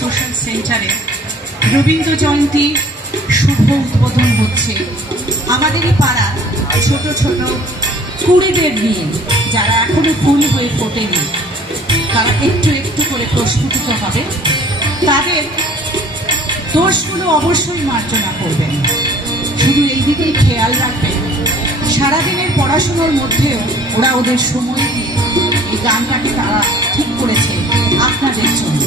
Social সেন্টারে রবীন্দ্র জয়ন্তী শুভ উদ্বোধন হচ্ছে। আমাদেরই পাড়ার ছোট ছোট কুড়িদের নিয়ে, যারা এখনো ফুল হয়ে ফোটেনি, তারা একটু একটু করে প্রস্ফুটিত হবে। তাদের দোষগুলো অবশ্যই মার্জনা করবেন, শুধু এই দিকেই খেয়াল রাখবেন সারাদিনের পড়াশোনার মধ্যেও ওরা ওদের সময় দিয়ে এই গানটাকে তারা ঠিক করেছে আপনাদের জন্য।